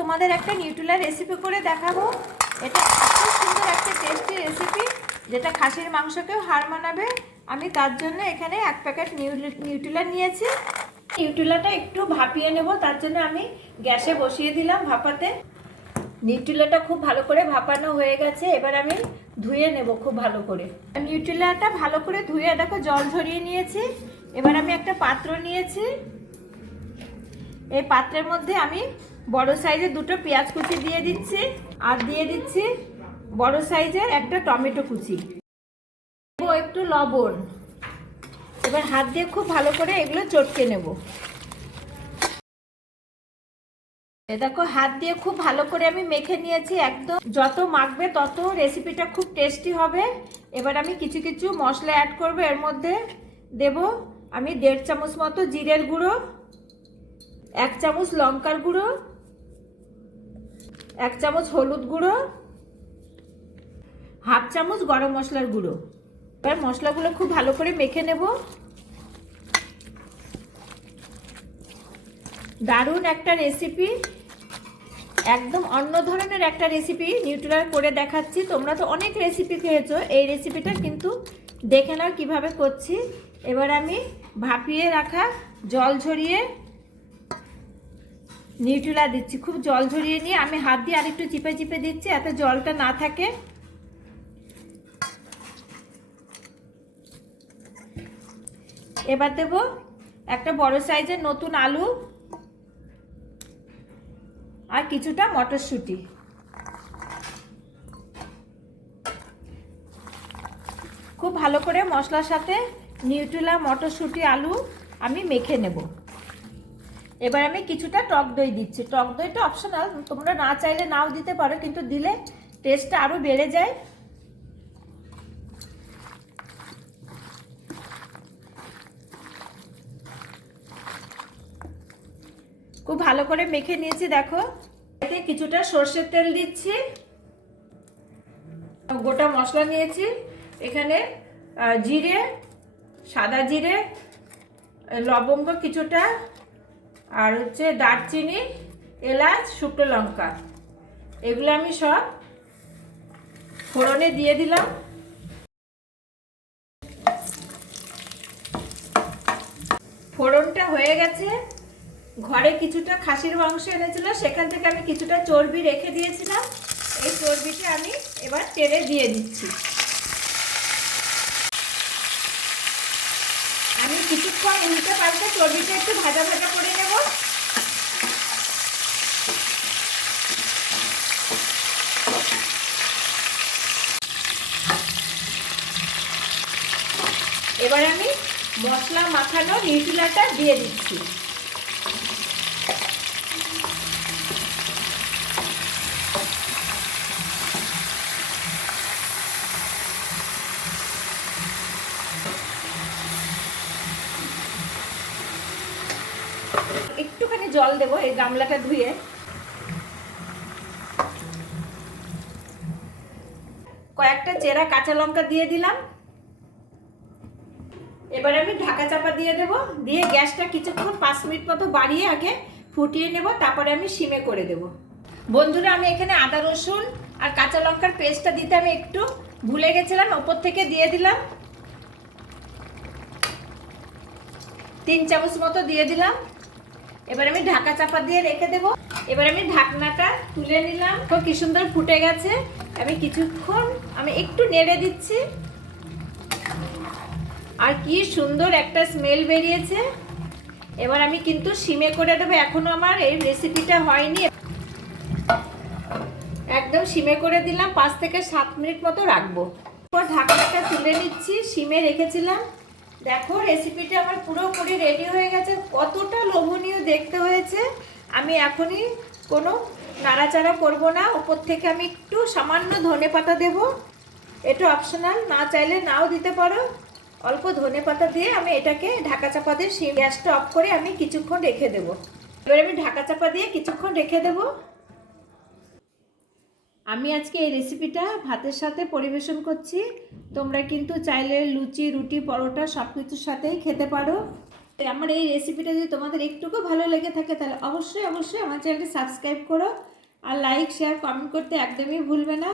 তোমাদের একটা নিউট্রিলা রেসিপি করে দেখাবো। এটা এত সুন্দর একটা টেস্টি রেসিপি যেটা খাসির মাংসকেও হার মানাবে। আমি তার জন্য এখানে এক প্যাকেট নিউট্রিলা নিয়েছি। নিউট্রিলাটা একটু ভাপিয়ে নেব, তার জন্য আমি গ্যাসে বসিয়ে দিলাম ভাপাতে। নিউট্রিলাটা খুব ভালো করে ভাপানো হয়ে গেছে, এবার আমি ধুয়ে নেব খুব ভালো করে। নিউট্রিলাটা ভালো করে ধুয়ে, দেখো জল ঝরিয়ে নিয়েছি। এবার আমি একটা পাত্র নিয়েছি। এই পাত্রের মধ্যে আমি বড় সাইজের দুটো পেঁয়াজ কুচি দিয়ে দিচ্ছি আর দিয়ে দিচ্ছি বড় সাইজের একটা টমেটো কুচি। একটু লবণ। এবার হাত দিয়ে খুব ভালো করে এগুলো চটকে নেব। দেখো, হাত দিয়ে খুব ভালো করে আমি মেখে নিয়েছি একদম। যত মাখবে তত রেসিপিটা খুব টেস্টি হবে। এবার আমি কিছু কিছু মশলা অ্যাড করব। এর মধ্যে দেব আমি দেড় চামচ মতো জিরের গুঁড়ো, এক চামচ লঙ্কার গুঁড়ো এক চামচ হলুদ গুঁড়ো, হাফ চামচ গরম মশলার গুঁড়ো। এবার মশলাগুলো খুব ভালো করে মেখে নেব। দারুণ একটা রেসিপি একদম অন্য ধরনের একটা রেসিপি নিউট্রাল করে দেখাচ্ছি। তোমরা তো অনেক রেসিপি খেয়েছো, এই রেসিপিটা কিন্তু দেখে নাও কীভাবে করছি। এবার আমি ভাপিয়ে রাখা জল ঝরিয়ে নিউট্রিলা দিচ্ছি। খুব জল ঝরিয়ে নিয়ে আমি হাত দিয়ে আরেকটু চিপে চিপে দিচ্ছি এত জলটা না থাকে। এবার দেব একটা বড় সাইজের নতুন আলু আর কিছুটা মটরশুঁটি। খুব ভালো করে মশলার সাথে নিউট্রিলা মটরশুঁটি আলু আমি মেখে নেব। এবার আমি কিছুটা টক দই দিচ্ছি। টক দইটা অপশনাল তোমরা না চাইলে নাও দিতে পারো, কিন্তু দিলে টেস্টটা আরও বেড়ে যায়। খুব ভালো করে মেখে নিয়েছি, দেখো। এতে কিছুটা সর্ষের তেল দিচ্ছি। গোটা মশলা নিয়েছি। এখানে জিরে, সাদা জিরে, লবঙ্গ কিছুটা আর হচ্ছে দারচিনি, এলাচ, শুকনো লঙ্কা। এগুলো আমি সব ফোড়নে দিয়ে দিলাম। ফোড়নটা হয়ে গেছে। ঘরে কিছুটা খাসির মাংস এনেছিল, সেখান থেকে আমি কিছুটা চর্বি রেখে দিয়েছিলাম। এই চর্বিটা আমি এবার তেলে দিয়ে দিচ্ছি আমি কিছুক্ষণ উল্টে পাল্টে চর্বিটা একটু ভাজা ভাজা করে নেব। এবার আমি মশলা মাখানো নিউট্রিলাটা দিয়ে দিচ্ছি। জল দেবো, এই গামলাটা ধুয়ে। কয়েকটা চেরা কাঁচা লঙ্কা দিয়ে দিলাম। এবার আমি ঢাকা চাপা দিয়ে দেব। দিয়ে গ্যাসটা কিছুক্ষণ পাঁচ মিনিট মতো বাড়িয়ে আগে ফুটিয়ে নেব, তারপরে আমি সিমে করে দেব। বন্ধুরা, আমি এখানে আদা, রসুন আর কাঁচা লঙ্কার পেস্টটা দিতে আমি একটু ভুলে গেছিলাম, ওপর থেকে দিয়ে দিলাম। তিন চামচ মতো দিয়ে দিলাম। এবার আমি ঢাকা চাপা দিয়ে রেখে দেব। এবার আমি ঢাকনাটা তুলে নিলাম। কি সুন্দর ফুটে গেছে। আমি কিছুক্ষণ আমি একটু নেড়ে দিচ্ছি। আর কি সুন্দর একটা স্মেল বেরিয়েছে। এবার আমি কিন্তু সিমে করে দেবো। এখনও আমার এই রেসিপিটা হয়নি। একদম সিমে করে দিলাম। পাঁচ থেকে সাত মিনিট মতো রাখব। ঢাকনাটা তুলে নিচ্ছি। সিমে রেখেছিলাম। দেখো রেসিপিটা আমার পুরোপুরি রেডি হয়ে গেছে। কতটা লোভনীয় দেখতে হয়েছে। আমি এখনই কোনো নাড়াচাড়া করব না। উপর থেকে আমি একটু সামান্য ধনে পাতা দেবো। এটা অপশনাল না চাইলে নাও দিতে পারো। অল্প ধনে পাতা দিয়ে আমি এটাকে ঢাকা চাপা দিয়ে গ্যাসটা অফ করে আমি কিছুক্ষণ রেখে দেবো। এবার আমি ঢাকা চাপা দিয়ে কিছুক্ষণ রেখে দেবো। আমি আজকে এই রেসিপিটা ভাতের সাথে পরিবেশন করছি। তোমরা কিন্তু চাইলে লুচি, রুটি, পরোটা সব কিছুর সাথেই খেতে পারো। আমার এই রেসিপিটা যদি তোমাদের একটুকু ভালো লেগে থাকে, তাহলে অবশ্যই অবশ্যই আমার চ্যানেলটি সাবস্ক্রাইব করো। আর লাইক শেয়ার কমেন্ট করতে একদমই ভুলবে না।